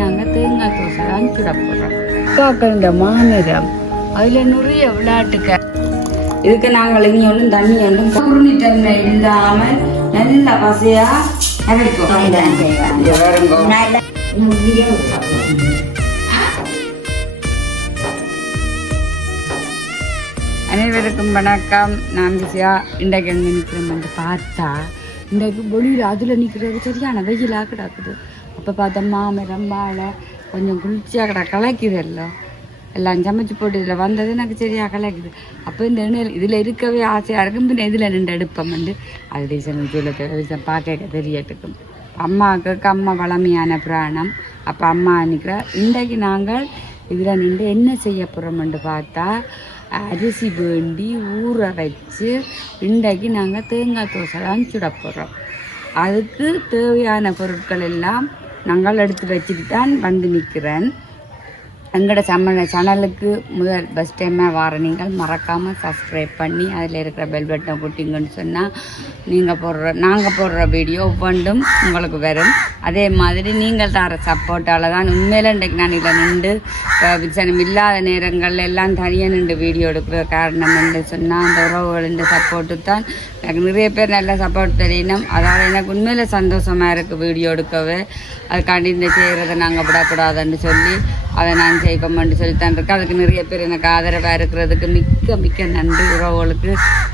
நாங்கள் தேங்காய் தோசை தான் சுட போகிறோம் அக்காக்கள் இந்த மாநிலம். அதில் நிறைய விளையாட்டுக்க. இதுக்கு நாங்கள் இனி ஒன்றும் தண்ணி ஒன்றும் குருணி தன்மை இல்லாமல் நல்ல பசையா அரைக்கும் இங்க பாருங்க. அனைவருக்கும் வணக்கம். நான் விஜயா. இன்றைக்கு எங்கே நிற்கிறோம் பார்த்தா இன்றைக்கு வெளியில் அதில் நிற்கிறது சரியான வெயிலாக கிடக்குது. அப்போ பார்த்தா மாமரம் வாழை கொஞ்சம் குளிர்ச்சியாக கடை கலக்குதல்ல எல்லாம். சமைச்சு போட்டு இதில் வந்தது எனக்கு சரியாக கலக்குது. அப்போ இந்த இணையில் இதில் இருக்கவே ஆசையாக இருக்கும். பின்ன இதில் நின்று எடுப்போம் வந்து அது ரீசன் சொல்ல பார்க்க தெரியட்டுக்கும். அம்மாவுக்கு அம்மா வளமையான பிராணம். அப்போ அம்மா நிற்கிற இன்றைக்கு நாங்கள் இதில் நின்று என்ன செய்ய போகிறோம்னு பார்த்தா அரிசி வேண்டி ஊற வச்சு இன்றைக்கு நாங்கள் தேங்காய் தோசை தான் சுட போகிறோம் அதுக்கு தேவையான பொருட்கள் எல்லாம் நாங்கள் எடுத்து வச்சுட்டு தான் வந்து நிற்கிறேன். எங்களோட சம்ம சேனலுக்கு முதல் ஃபஸ்ட் டைமாக வர நீங்கள் மறக்காமல் சப்ஸ்கிரைப் பண்ணி அதில் இருக்கிற பெல் பட்டனை போட்டிங்கன்னு சொன்னால் நீங்கள் போடுற நாங்கள் போடுற வீடியோ ஒவ்வொன்றும் உங்களுக்கு வரும். அதே மாதிரி நீங்கள் தர சப்போர்ட்டால் தான் உண்மையில இன்றைக்கு நான் இதில் நின்று விசனம் இல்லாத நேரங்கள் எல்லாம் தனியாக நின்று வீடியோ எடுக்கிற காரணம் என்று சொன்னால் அந்த உறவுகளின் சப்போர்ட்டு தான் எனக்கு நிறைய பேர் நல்லா சப்போர்ட் தெரியணும் அதாவது எனக்கு உண்மையில் சந்தோஷமாக இருக்குது வீடியோ எடுக்கவே. அதுக்காண்டி இந்த செய்கிறத நாங்கள் விடக்கூடாதுன்னு சொல்லி அதை நான் செய்வோம்னு சொல்லித்தான் இருக்கேன். அதுக்கு நிறைய பேர் எனக்கு ஆதரவாக இருக்கிறதுக்கு மிக்க மிக்க நன்றி உறவுகளுக்கு.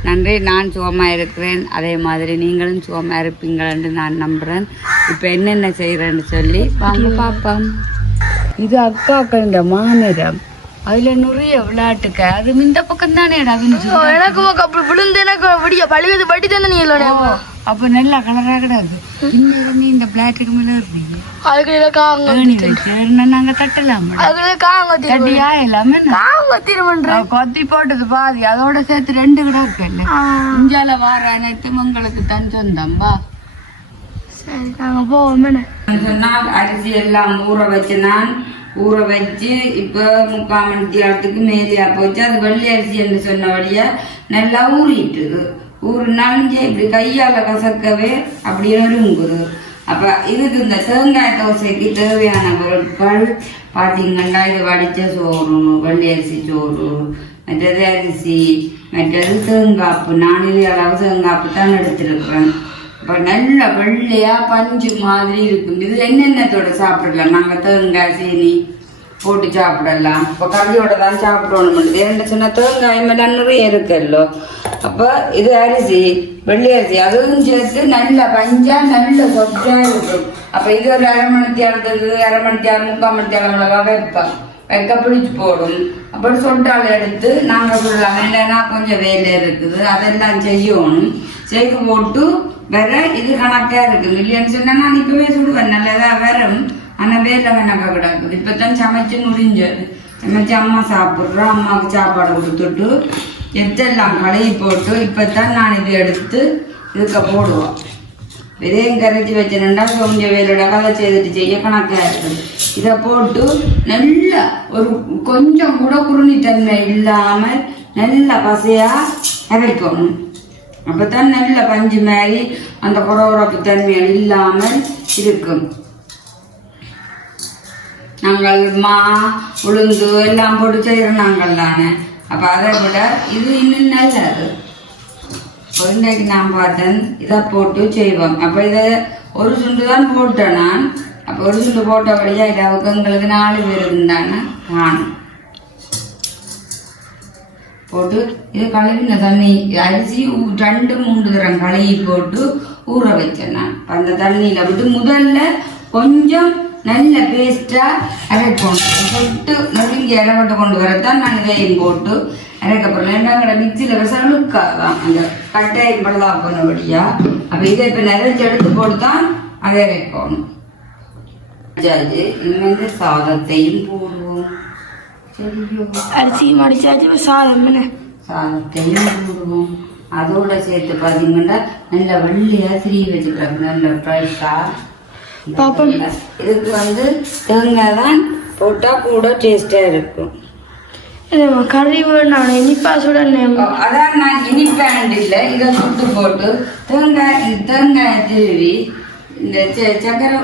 நன்றி நான் சுகமாக இருக்கிறேன். அதே மாதிரி நீங்களும் சுகமாக இருப்பீங்களன்னு நான் நம்புகிறேன் இப்போ என்னென்ன செய்கிறேன்னு சொல்லி வாங்க பார்ப்போம் இது அக்காக்கள் இந்த மாநிலம். அதில் நிறைய விளையாட்டுக்க. அது இந்த பக்கம் தானே எனக்கு அப்படி விழுந்து எனக்கு விடிய பழுகுது வட்டி தானே நீ அப்போ நல்லா கலராக கிடாது. இந்த இருந்து இந்த பிளாட்டுக்கு மேலே இருப்பீங்க அதுக்கு காங்க நாங்கள் தட்டலாம் அதுக்கு காங்க தட்டியா எல்லாமே காங்க திருமன்ற கொத்தி போட்டது பாதி அதோட சேர்த்து ரெண்டு கிடா இருக்குல்ல இஞ்சால வார அனைத்தும் உங்களுக்கு தன் சொந்தம்பா சரி நாங்க போவோம் அரிசி எல்லாம் ஊற வச்சு நான் ஊற வச்சு இப்போ முக்கால் மணி நேரத்துக்கு மேலியா போச்சு. அது வள்ளி அரிசி என்று சொன்னபடியே நல்லா ஊறிட்டுது ஊறினாலும் சரி இப்படி கையால் கசக்கவே அப்படியே நொறுங்குது அப்போ இதுக்கு இந்த தேங்காய் தோசைக்கு தேவையான பொருட்கள் பார்த்தீங்கன்னா இது வடிச்ச சோறு வள்ளி அரிசி சோறு மற்றது அரிசி மற்றது தேங்காப்பு நானிலே அளவு தேங்காப்பு தான் எடுத்திருக்கிறேன். இப்போ நல்ல வெள்ளையா பஞ்சு மாதிரி இருக்கும். இது என்னென்னத்தோட சாப்பிடலாம்? நாங்க தேங்காய் சீனி போட்டு சாப்பிடலாம். இப்போ கறியோட தான் சாப்பிடணும். ஏன்னு சொன்னா தேங்காய் எல்லாம் நிறைய இருக்குல்லோ. அப்போ இது அரிசி வெள்ளை அரிசி அதுவும் சேர்த்து நல்ல பஞ்சா நல்ல சொற்றா இருக்கும். அப்போ இது ஒரு அரை மணி தேரத்துக்கு அரை மணி தேரம் முக்கால் மணி தேரம் வைப்பேன் வைக்க பிடிச்சி போடும். அப்புறம் சொட்டால் எடுத்து நாங்கள் சொல்லலாம் இல்லைன்னா கொஞ்சம் வேலை இருக்குது. அதெல்லாம் செய்யணும். செய்து போட்டு வேற இது கணக்கா இருக்குது இல்லைன்னு சொன்னா நான் இப்பவே சுடுவேன் நல்லதா வரும். ஆனா வேலை கணக்கா கிடக்குது. இப்பதான் சமைச்சு முடிஞ்சது. சமைச்சு அம்மா சாப்பிட்றோம் அம்மாவுக்கு சாப்பாடு கொடுத்துட்டு எத்தெல்லாம் கழுவி போட்டு இப்பதான் நான் இதை எடுத்து இதுக்க போடுவோம் விதையும் கரைச்சி வச்சிருந்தா கொஞ்சம் வேலோட கதை செய்துட்டு செய்ய கணக்கா இருக்குது இதை போட்டு நல்ல ஒரு கொஞ்சம் கூட குருணித்தன்மை இல்லாமல் நல்ல பசையா அரைக்கணும். அப்பதான் நல்ல பஞ்சு மாதிரி அந்த குறவுறப்பு தன்மைகள் இல்லாமல் இருக்கும். நாங்கள் மா உளுந்து எல்லாம் போட்டு செய்கிறோம் நாங்கள் தானே அப்போ அதை விட இது இன்னும் நல்லது. இப்போ இன்றைக்கு நான் பார்த்தேன் இதை போட்டு செய்வோம். அப்போ இதை ஒரு சுண்டு தான் போட்டேன் நான். அப்போ ஒரு சுண்டு போட்டபடியா இதை எங்களுக்கு நாலு பேர் இருந்தானே காணும் போட்டு இது கழுவின தண்ணி அரிசி ரெண்டு மூன்று தரம் கழுவி போட்டு ஊற வைச்சேன் நான். அந்த தண்ணியில் விட்டு முதல்ல கொஞ்சம் நல்ல பேஸ்ட்டாக அரைக்கணும் போட்டு நெருங்கி இடப்பட்டு கொண்டு வரத்தான் நான் இதையும் போட்டு அரைக்கப்புறம் ரெண்டாங்கிற மிக்சியில் விசலுக்காதான் அந்த கட்டாயம் படலாம் போனபடியா. அப்போ இதை இப்போ நிறைச்சி எடுத்து போட்டு தான் அதை அரைக்கணும் ஜாஜி இனிமேல் சாதத்தையும் போடுவோம். சரியோ அரிசி மடிச்சாச்சு சாதம் என்ன சாதத்தையும் போடுவோம் அதோட சேர்த்து பார்த்தீங்கன்னா நல்ல வெள்ளையா திரி வச்சுக்கிறாங்க. நல்ல ஃப்ரெஷ்ஷா பாப்போம். இதுக்கு வந்து தேங்காய் தான் போட்டால் கூட டேஸ்டாக இருக்கும். கறி வேணும் இனிப்பா ஓ, அதான் நான் இனிப்பேண்ட் இல்லை. இதை சுட்டு போட்டு தேங்காய் தேங்காயை திருவி இந்த சக்கரை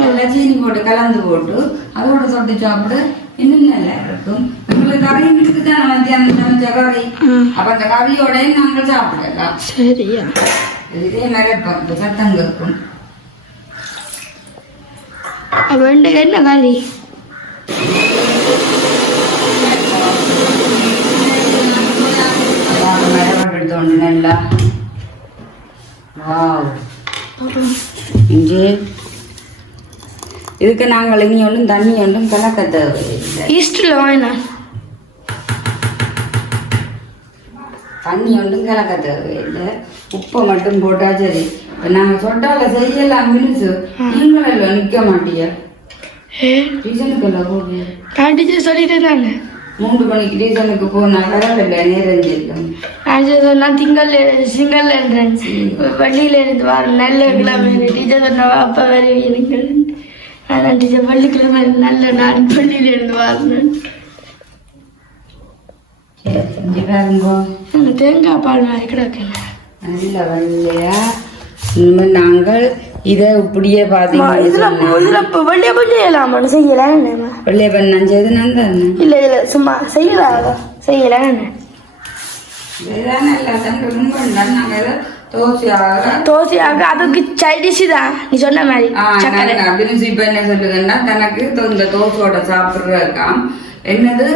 அதில் சீனி போட்டு கலந்து போட்டு அதோட தொட்டு சாப்பிட இன்னும் நல்லா இருக்கும் உங்களுக்கு கறி இருக்கு தானே மத்தியானம் சமைச்ச கறி அப்ப அந்த கறியோட நாங்கள் சாப்பிடலாம் சரியா இதே மாதிரி இருக்கும் இப்ப சத்தங்க இருக்கும் அப்போ இன்றைக்கு என்ன கறி எடுத்தோண்டு நல்லா வாவ் இங்கே இதுக்கு நாங்கள் இனி ஒன்றும் தண்ணி ஒன்றும் கலக்க தேவையில்லை. ஈஸ்டில் வாங்கினா தண்ணி ஒன்றும் கலக்க தேவையில்லை. உப்பை மட்டும் போட்டா சரி. இப்போ நாங்கள் சொட்டால செய்யலாம் மினுசு. நீங்களும் நிற்க மாட்டிய? ரீசனுக்குள்ள போகு நான் டீச்சர் சொல்லிட்டு தானே. மூன்று மணிக்கு ரீசனுக்கு போனால் வரவில்லை நேரம் செல்லும். நான் சொன்னா திங்கள் சிங்கல் என்றேன் பள்ளியில இருந்து வர நல்ல கிழமை டீச்சர் சொன்னா அப்பா வருவீங்க அதான் டீச்சர் பள்ளிக்கிழமை நல்ல நாள் பள்ளியில இருந்து வரணும். செஞ்சு பாருங்க. அந்த தேங்காய் பால் மாதிரி கிடக்குங்க. நல்ல வெள்ளையா. இனிமேல் நாங்கள் இதை இப்படியே பார்த்தீங்கன்னா வெளியே போய் செய்யலாமான்னு செய்யலான்னு வெள்ளைய பண்ணான் செய்து நான் தானே இல்ல இல்ல சும்மா செய்யலாம் எல்லாத்தையும் நாங்கள் ஏதோ தோசையாக அதுக்கு சைடிஷ் தான் நீ சொன்ன மாதிரி அப்படின்னு இப்ப என்ன சொல்லுங்கன்னா தனக்கு இந்த தோசையோட சாப்பிடுறதுக்காம் என்னது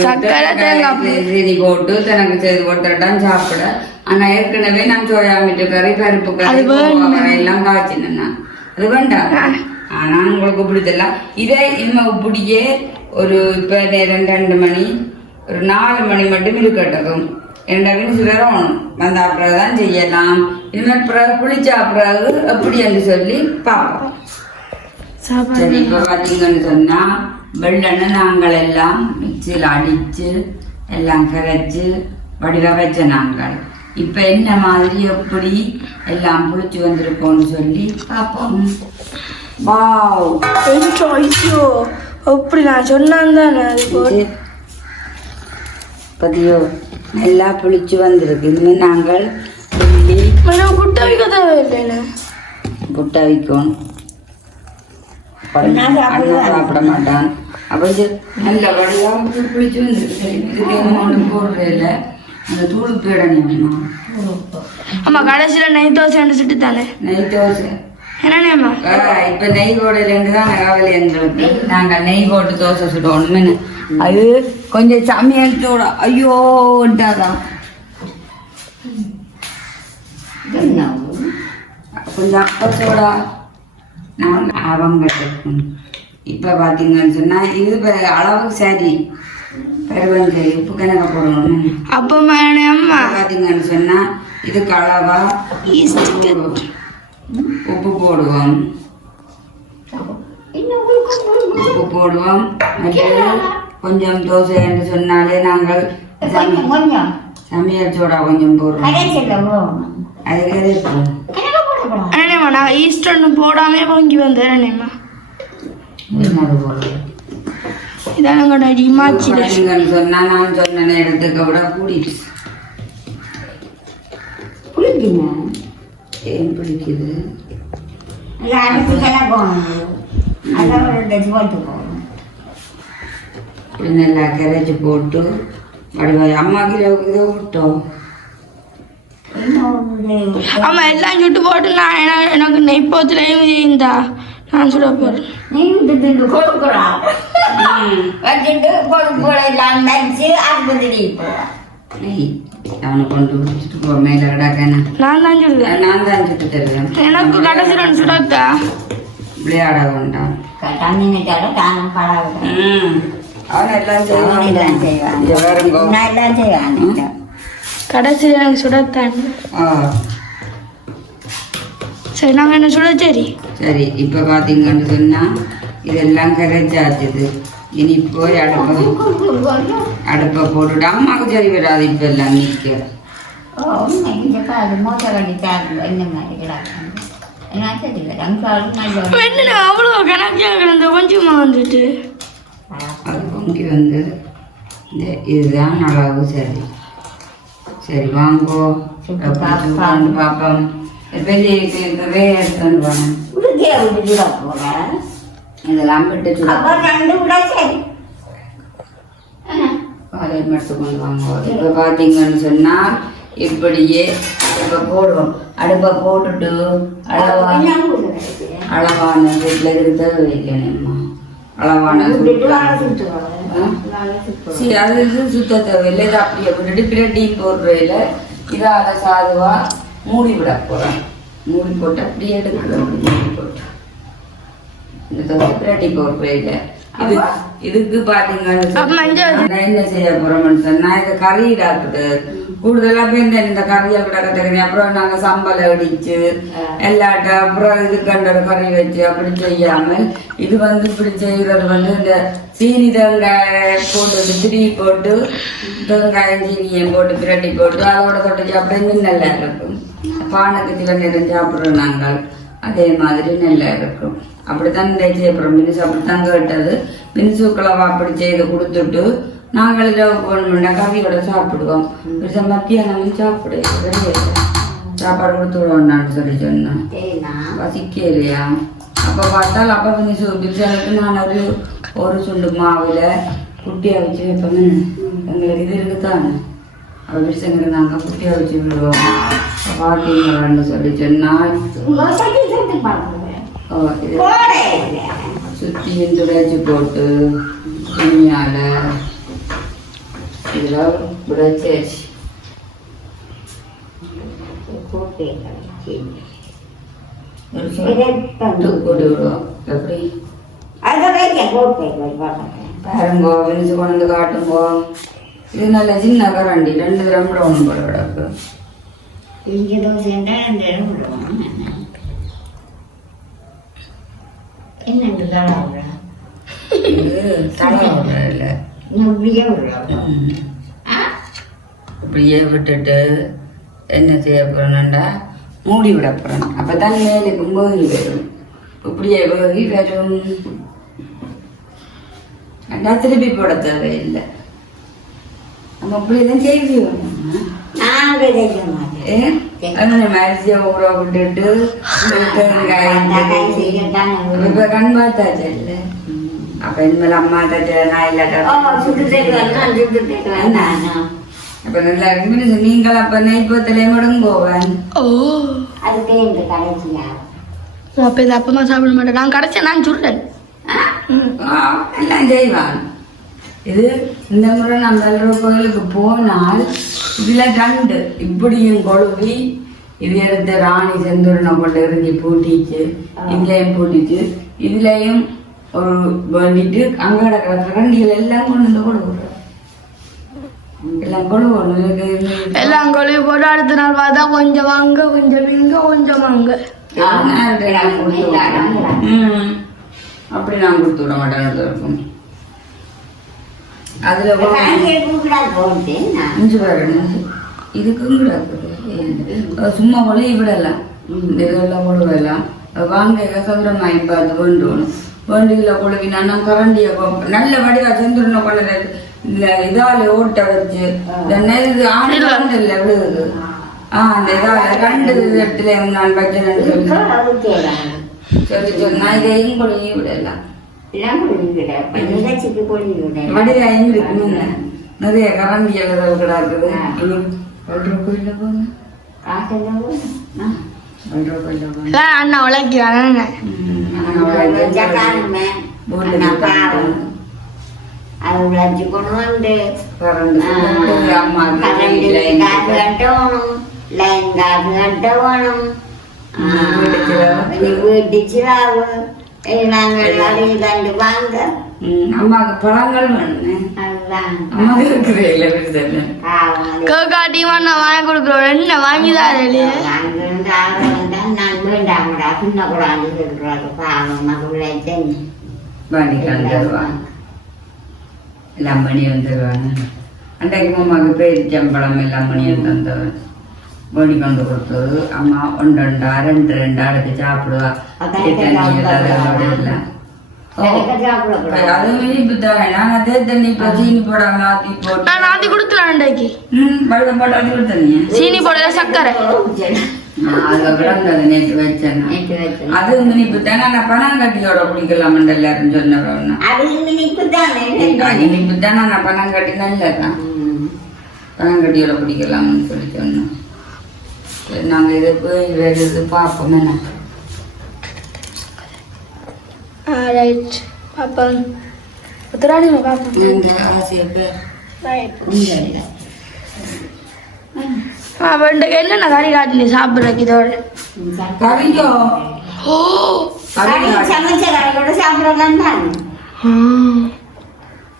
சக்கரை, தேங்காய் போட்டு தனக்கு செய்து கொடுத்துட்டான் சாப்பிட ஆனா ஏற்கனவே நான் சோயா மீட்டு கறி பருப்பு கறி எல்லாம் காய்ச்சினேன் நான். அது வேண்டாம் ஆனா உங்களுக்கு பிடிச்சலாம் இதே இனிமே இப்படியே ஒரு இப்ப நேரம் ரெண்டு மணி ஒரு நாலு மணி மட்டும் இருக்கட்டும் ரெண்டா மினிட்ஸ் வரணும் வந்த அப்புறம் தான் செய்யலாம். இனிமேல் பிறகு புளிச்சா பிறகு எப்படி என்று சொல்லி பார்ப்போம். சரி இப்போ பார்த்தீங்கன்னு சொன்னா வெள்ளெண்ணெய் நாங்கள் எல்லாம் மிக்சியில் அடிச்சு எல்லாம் கரைச்சு வடிவ வச்ச நாங்கள். இப்போ என்ன மாதிரி எப்படி எல்லாம் புளிச்சு வந்திருக்கோம்னு சொல்லி பார்ப்போம். வாவ். ஐயோ அப்படி நான் சொன்னான் தானே பதியோ. நல்லா புளிச்சு வந்திருக்கு இனிமேல் நாங்கள் மேடம் குட்டை வைக்க தேவையில்லைண்ணே புட்டா வைக்கணும் அண்ணா சாப்பிட மாட்டான் அப்போ இது நல்ல வடிவாக புளிச்சு வந்திருக்கு இதுக்கு போடுறதில்ல அந்த கடைசியில நெய் தோசை தானே நெய் இப்ப நெய் போடுறதுலேருந்து தான் கவலை எங்களுக்கு. நாங்க நெய் போட்டு தோசை சுடணும்னு அது கொஞ்சம் சமையல் சூட ஐயோ விட்டாதான் கொஞ்சம் அப்ப சூடா நான் அவங்க இப்ப பாத்தீங்கன்னு சொன்னா இது அளவுக்கு சரி. பருவஞ்சரி உப்பு கணக்க போடணும் அப்ப பாத்தீங்கன்னு சொன்னா இதுக்கு அளவா உப்பு போடுவோம். உப்பு போடுவோம். கொஞ்சம் தோசை என்று சொன்னாலே நாங்கள் சம- சமையல் சோடா கொஞ்சம் போடுறோம் அது கரைப்போம் அண்ணேம்மா நான் ஈஸ்ட் ஒன்றும் போடாமே பொங்கி வந்தேன் போடுறோம் இதான் எங்களோட பாத்தீங்கன்னு சொன்னா நான் சொன்ன நேரத்துக்கு விட கூடிட்டு ஏன் பிடிக்குது? இப்படி நல்லா கரைச்சி போட்டு வடிவா அம்மா கிலோ விட்டோம். ஆமா எல்லாம் சுட்டு போட்டு நான் என- எனக்கு நெய்ப்போத்துலேயும் இருந்தா நான் சுட போறேன். நெய் அவனை கொண்டு பிடிச்சிட்டு போ மேல கிடக்கன்னு நான் தான் சொல்லுவேன். நான் தான் சுட்டு தருவேன். எனக்கு கடைசி ரெண்டு சுடத்தா விளையாட வேண்டாம் ம். அவன் எல்லாம் செய்வான். இங்க பாருங்க. கடைசி எனக்கு சுடத்தான் சரி நாங்கள் என்ன சுட சரி. சரி இப்ப பாத்தீங்கன்னு சொன்னா இதெல்லாம் கரைச்சாச்சுது. இனி போய் அடுப்பை அடுப்பை போட்டுட்டு அம்மாவுக்கு சரி வராது இப்ப எல்லாம் நிக்க. என்ன அவ்வளோ கணக்கில் கிடந்த? கொஞ்சமா வந்துட்டு. அது பொங்கி வந்து இந்த இதுதான் அளவு சரி. சரி வாங்கோ. பார்ப்போம் பெரிய எடுத்துட்டு வாங்க இதெல்லாம் விட்டு சுட. அப்ப ரெண்டு விட சரி காலையில் மட்டும் கொண்டு வாங்க. இப்போ பார்த்தீங்கன்னு சொன்னால் இப்படியே இப்போ போடுவோம். அடுப்பை போட்டுட்டு அளவான அளவான வீட்டில் இருக்க தேவையில்லைம்மா அளவான சரி அது இது சுத்த தேவையில்லை. இது அப்படியே விட்டுட்டு பிரட்டி போடுறையில இதால சாதுவா மூடி விட போறேன். மூடி போட்டு அப்படியே எடுக்கிறேன் மூடி போட்டு. இந்த தோசை பிரட்டி போடுறையில இது இதுக்கு பாத்தீங்கன்னு நான் என்ன செய்ய போறோம்னு சொன்னா இந்த கறி இருக்குது கூடுதலா இந்த- இந்த கறியல் அப்புறம் நாங்க சம்பளம் அடிச்சு எல்லாட்ட அப்புறம் இது கண்ட கறி வச்சு அப்படி செய்யாமல் இது வந்து இப்படி செய்யறது வந்து இந்த சீனி தேங்காய் போட்டு திரி போட்டு தேங்காயம் சீனியும் போட்டு பிரட்டி போட்டு அதோட தொட்டு சாப்பிட இன்னும் நல்லா இருக்கும் பானைக்கு சில நேரம் சாப்பிடுறோம் நாங்கள். அதே மாதிரி நல்லா இருக்கும் அப்படித்தான் இந்த செய்யப்படுறோம் மினிசு அப்படித்தான் கேட்டது மினிசுக்களவா அப்படி செய்து கொடுத்துட்டு நாங்கள் இரவு போகணும்னா கறியோட சாப்பிடுவோம் பெருசா மத்தியானம் சாப்பிடு சாப்பாடு கொடுத்து விடுவோம்னான்னு சொல்லி சொன்னேன் சரிண்ணா பசிக்கலையா அப்போ பார்த்தால் அப்போ மினிசு பிரிசாலுக்கு நான் ஒரு ஒரு சுண்டு மாவில் குட்டியாக வச்சு வைப்பேன்னு எங்களுக்கு இது இருக்குதானே அப்போ பிரிசங்களுக்கு நாங்கள் குட்டியாக வச்சு விடுவோம் பாட்டிங்கன்னு சொல்லி சொன்னால் சுத்தியும் துடைச்சி போட்டு துணியால இதில் உடைச்சாச்சு ஒரு சொட்டு போட்டு விடுவோம் எப்படி பாருங்கோ விரிச்சு கொண்டு காட்டுங்கோ இது நல்ல சின்ன கரண்டி ரெண்டு கிராம் ஒன்று போட கிடக்கு இங்கே தோசை ரெண்டு இடம் விடுவோம் என்னங்க தடவை இது தலை இல்லை. இப்படியே விடுறோம் இப்படியே விட்டுட்டு என்ன செய்ய போறேன்டா மூடி விட போறேன். அப்பதான் மேலுக்கு வேகி வரும். இப்படியே வேகி வரும். அண்டா திருப்பி போட தேவையில்லை. நம்ம இப்படிதான் செய்வோம் நாங்கள் செய்ய மாட்டேன் அதனால மரிசியை ஊற விட்டுட்டு இப்ப கண் பார்த்தாச்சு இல்லை அப்ப இனிமேல் அம்மா தட்டு நான் இல்லாட்டா அப்ப நல்லா இருக்கு நீங்கள் அப்ப நெய்ப்பத்திலே மட்டும் போவேன் ஓ அதுக்கு இந்த கடைசியா அப்போ இது அப்பமா சாப்பிட மாட்டேன் நான் கடைசி நான் எல்லாம் செய்வான் இது இந்த முறை நம்ம எல்லாரும் கோயிலுக்கு போனால் இதுல ரெண்டு இப்படியும் கொழுவி இது எடுத்து ராணி செந்தூரனை கொண்டு எறிஞ்சி பூட்டிச்சு இங்கேயும் பூட்டிச்சு இதுலயும் ஒரு வேண்டிட்டு அங்க கிடக்கிற கரண்டிகள் எல்லாம் கொண்டு வந்து கொடுக்குறோம் எல்லாம் கழுவி போட்டு அடுத்த நாள் பார்த்தா கொஞ்சம் வாங்க கொஞ்சம் இங்க கொஞ்சம் வாங்க. அப்படி நான் கொடுத்து விட மாட்டேன் இருக்கும் அதுல அஞ்சு பேருன்னு இதுக்கும் கிடக்குது அது சும்மா கூட விடலாம் இந்த இதெல்லாம் கூட விடலாம் வாங்க சந்திரமாயி பார்த்து வேண்டுவோம் வேண்டியில் கொழுவினா நான் கரண்டியை நல்ல வடிவா சந்திரனை கொண்டு இந்த இதால ஓட்ட வச்சு நெல் ஆண்டு இல்லை விழுகுது ஆ அந்த இதால ரெண்டு இடத்துல நான் சொல்லி. சொல்லி சொன்னா இதையும் கொழுவி விடலாம். வடிவா எங்க இருக்குன்னு நிறைய கரண்டி எல்லாம் கிடக்குது அண்ணா உழைக்கிறாங்க அது விளைச்சி கொண்டு வந்து போட்டு அம்மா கரண்ட் லைன் காசு காசு கட்ட வேணும் வீட்டு சிலாவு நாங்கள் அதையும் கண்டு வாங்க. அம்மாவுக்கு பழங்கள். கேக்காட்டி அண்ணா வாங்கி கொடுக்குறோம். என்ன வாங்கிதான் நான் வேண்டாம்டா சின்ன கூடாது சொல்றாரு பாவம். மகளை தருவாங்க எல்லாம் மணியும் தருவாங்க. அன்றைக்கு அம்மாவுக்கு பேரிச்சம்பழம் எல்லாம் வேடி கொண்டு கொடுத்தது அம்மா ஒன்றொண்டா ரெண்டு ரெண்டா எடுத்து சாப்பிடுவா அதே சீனி போடல சக்கரை கிடந்தது நேற்று வச்சேன் அது இனிப்பு தானே நான் பனங்கட்டியோட குடிக்கலாம் எல்லாரும் சொன்னவன் அது இனிப்பு தானே நான் பனங்கட்டி நல்லதான் ம். பனங்கட்டியோட குடிக்கலாம்னு சொல்லி சொன்னோம் சரி நாங்கள் இதை போய் வேறு இது பார்ப்போம் என்ன? ரைட் பாப்போம் உத்தராணி பாப்போம் இந்த ஆசையை பேர்? ரைட் உண்மையில. அவன்கிட்ட என்னென்ன கறி காட்டி நீ சாப்பிட்றக்கு இதோட? கறியோ ஓ கறி கறி சமைச்ச கறியோட சாப்பிடலாம் தானே நீங்க சோயா விட்டு மற்ற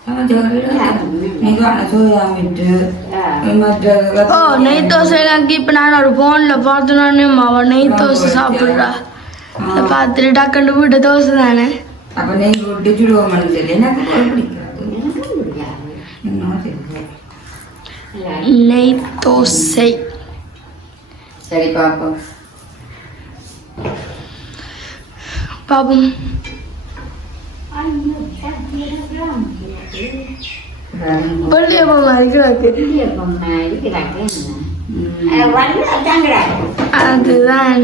ஓ நெய் தோசை எனக்கு இப்போ நான் ஒரு ஃபோனில் பார்த்தோன்னே அவன் நெய் தோசை சாப்பிட்றா அதை பார்த்துட்டு டக்குன்னு வீட்டு தோசை தானே அப்ப நெய் விட்டு தெரியாது. நெய் தோசை சரி பாப்போம் பாப்போம் வெளியே போக இருக்கிறாக்கு இடியப்பம் இருக்கிறாங்க என்ன? ம். அஹ் வந்து அதாங்கிறாங்க. அதுதான்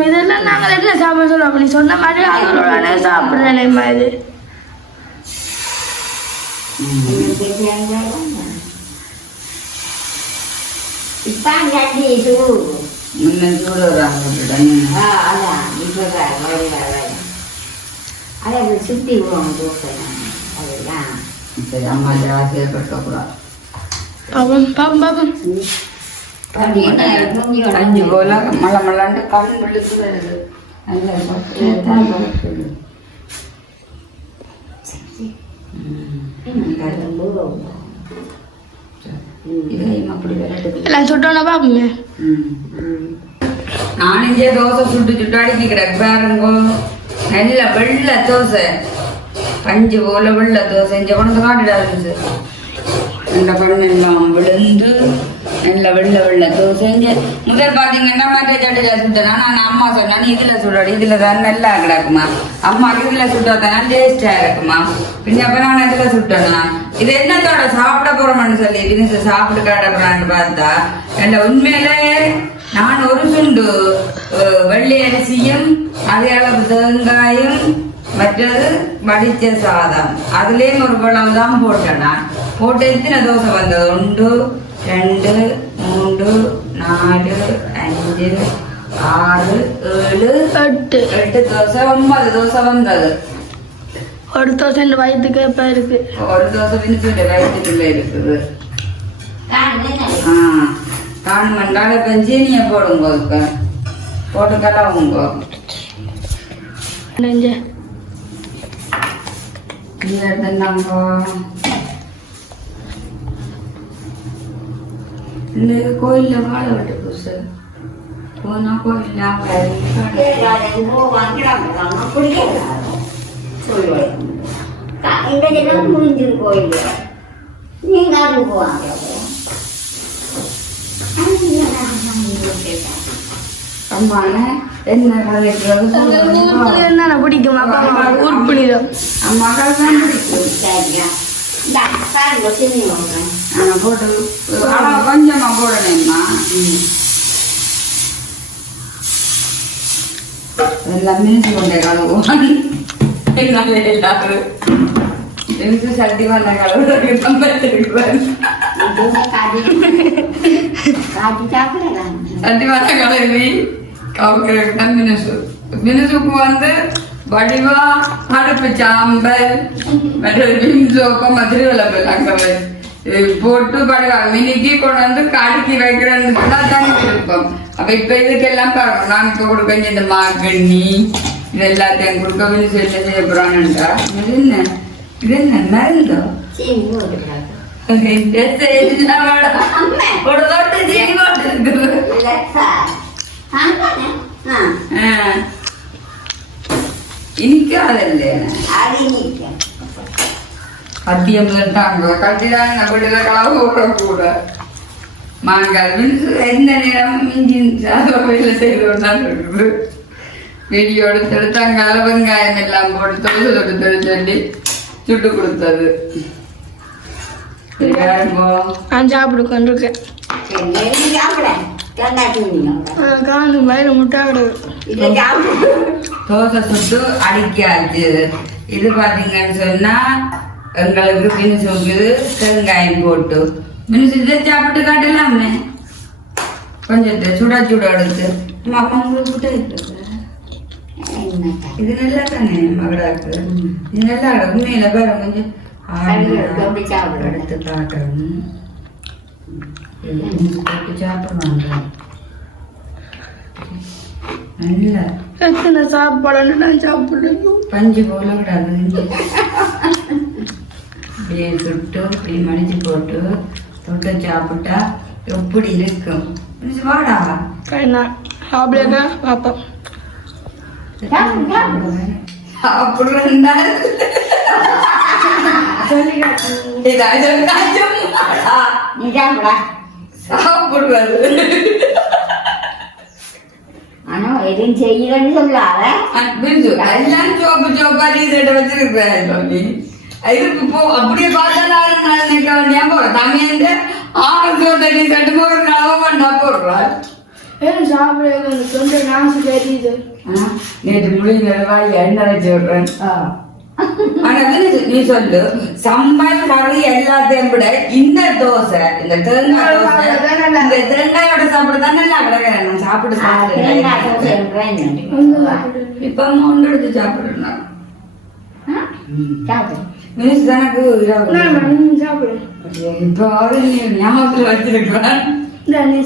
இதெல்லாம் நாங்கள் என்ன சாப்பிட சொல்லுவோம் நீ சொன்ன மாதிரி அதோட சாப்பிட்ற நிலைமை இது இன்னும் தெரியாதா? இப்ப சூடு. முன்ன சூடு வராங்க ஆ, அதான். இப்பதான் வருதா, வருதா. அதை அப்படி சுத்தி விடுவோம் தோசை. அதுதான். சரி அம்மா பாப்போம் பாப்போம் பாப்போம் பார்த்தீங்கன்னா, கொஞ்சம் அஞ்சு போல மழை மழாண்டு கண் விழுத்து வருது. நல்லா சாப்பிட்டுதான் பார்க்குது இதையும் அப்படி விரட்டுது எல்லாம் சுட்டோன்னா பாப்போமே நான் இங்கே தோசை சுட்டு சுட்டு அடிக்கிறேன் பாருங்க. நல்ல வெள்ளை தோசை பஞ்சு போல வெள்ளை தோசை இங்கே கொண்டு காட்டிடாது இந்த பண்ணெல்லாம் விழுந்து நல்ல வெள்ள வெள்ள தோசை முதல் பார்த்தீங்கன்னா மற்ற சட்டியில் சுட்டனா? நான் அம்மா சொன்னா இதில் சுடாடி இதில் தான் நல்லா கிடக்குமா? அம்மாவுக்கு இதில் சுட்டா டேஸ்டாக இருக்குமா? பின்ன அப்போ நான் இதில் சுட்டேனா? இது என்னத்தோட சாப்பிட போகிறோம்னு சொல்லி தினசு சாப்பிட்டு காட்டப்படான்னு பார்த்தா இல்லை உண்மையிலே நான் ஒரு சுண்டு வெள்ளி வெள்ளை அரிசியும் அதே அளவு தேங்காயும் மற்றது வடிச்ச சாதம் அதுலேயும் ஒரு குழம்பு தான் போட்டேன் நான் போட்டு எத்தனை தோசை வந்தது ஒன்று ரெண்டு மூன்று நாலு அஞ்சு ஆறு ஏழு எட்டு எட்டு தோசை ஒன்பது தோசை வந்தது ஒரு தோசை இந்த வயிற்றுக்கு எப்போ இருக்கு ஒரு தோசை வினிச்சுட்டு வயிற்றுக்குள்ள இருக்குது ஆ என்றால் இப்போ ஜீனியை போடுங்க இப்போ போட்டு கலவுங்க நெஞ்ச nanggo le koi le ma lo de kus ko na ko la ma ke la de ho wa ke la ma ma ko de la so yo ka inda de na mun jin ko yo ni ga ru ko wa ke ko ai ni na na ni ke ta ma na என்ன பிடிக்கும் அப்பா அம்மா ஊர் புனிதம் அம்மாக்கள் தான் பிடிக்கும் ஆ, போட்டு அளவு கொஞ்சமா போடணும்மா எல்லாம் மினிச்சு கொண்டே கழுவுவான் என்னால எல்லாரும் எனக்கு சட்டி வந்த கழுவு கம்பெடுத்துருக்குவாரு சட்டி வந்த கழுவி கவுக்கு மினிசு மினிசுக்கு வந்து வடிவா அடுப்பு சாம்பல் மற்றது விம் சோப்பம் மதுரை விளம்பரம் போட்டு படுவா மினிக்கி கொண்டு வந்து கடுக்கி சொன்னா தனி விருப்பம் அப்ப இப்ப இதுக்கெல்லாம் பாருங்க நான் இப்ப கொடுக்க இந்த மாங்கண்ணி இது எல்லாத்தையும் கொடுக்க மினிசு என்ன செய்ய போறான்டா இது என்ன இது என்ன மருந்தோ போட்டு இருக்குது ஆ. இனிக்காதல்ல மத்தியம் தாங்க கட்டிதான் நம்மளுடைய களவு கூட மாங்காய் மின்சு எந்த நேரம் மிஞ்சின் சாதவையில் செய்து கொண்டான் இருக்குது வீடியோ எடுத்து எடுத்து அங்கால வெங்காயம் எல்லாம் போட்டு சுட்டு காந்து மயில முட்டை கிடக்கு இதை சாப்பிடு தோசை சுட்டு அடிக்காது இது பாத்தீங்கன்னு சொன்னா எங்களுக்கு மினுசு இருக்குது தேங்காயம் போட்டு மினுசு இதை சாப்பிட்டு காட்டலாமே கொஞ்சத்தை சுட சுட எடுத்து அம்மா, அப்பா உங்களுக்கு இது நல்லா தானே மகளாக்கு இது நல்லா கிடக்கும் மேல பாரு கொஞ்சம். எடுத்து காட்டணும் எத்தனை சாப்பாடு நான் சாப்பிடுறேன் பஞ்சு போல விடாது இப்படியே சுட்டு இப்படி மடிச்சு போட்டு தொட்டு சாப்பிட்டா எப்படி இருக்கும்? வாடா. சாப்பிடுங்க பார்ப்போம் சாப்பிடு சாப்பிடு சாப்பிடுறா நீ சாப்பிடா சாப்பிடுறது. ஆனா எதுவும் செய்யலன்னு சொல்லாத. எல்லாம் சோப்பு சோப்பா ரீசெட்ட வச்சிருக்கிறேன் சொல்லி இதுக்கு போ அப்படியே பார்த்தாலும் நான் நினைக்க வேண்டியா போறேன் தமிழ்ந்து ஆறு சோட்ட ரீசெட்டு போடுற. நான் பண்ணா போடுறேன் சாப்பிடுறது தொண்டை நாசு தெரியுது. நேற்று முடிஞ்ச வாய் வச்சு விடுறேன். வந்து நீ சொல்லு. சம்பல் கறி எல்லாத்தையும் விட இந்த தோசை இந்த தேங்காய் தோசை இந்த தேங்காயோட சாப்பிட தான் நல்லா கிடக்கிறேன் நான் சாப்பிட்டு என்றேன். இப்ப மூணு எடுத்து சாப்பிடுறேன் சாப்பிடு. மினிஸ் சாப்பிடு. இப்போ ஞாபகத்தில் வச்சிருக்கிறேன் நீ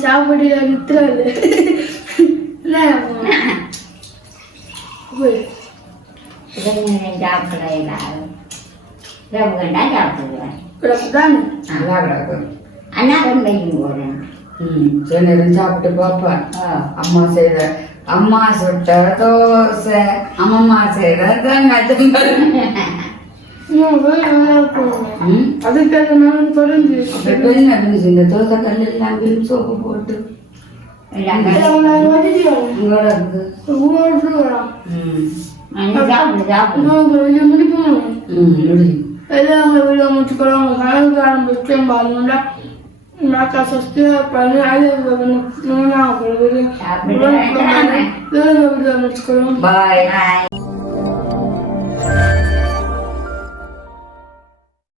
நித்துறது இல்லை போய் இதை சாப்பிட எல்லாரும் நல்லா கிடக்கும் அண்ணா கொண்டையும் போறேன் ம் நேரம் சாப்பிட்டு பார்ப்பேன் அம்மா செய்த அம்மா சுட்ட தோசை அம்மம்மா செய்த அதுக்காக நான் தொடர்ந்து இந்த தோசை கல் எல்லாம் சோப்பு போட்டு உங்களோட இருக்கு ம் சாப்பிடு சாப்பிடு முடிப்போம் ம் முடியும் எல்லாம் வீடியோ முடிச்சுக்கிறோம் கணக்கு ஆரம்பிச்சேன்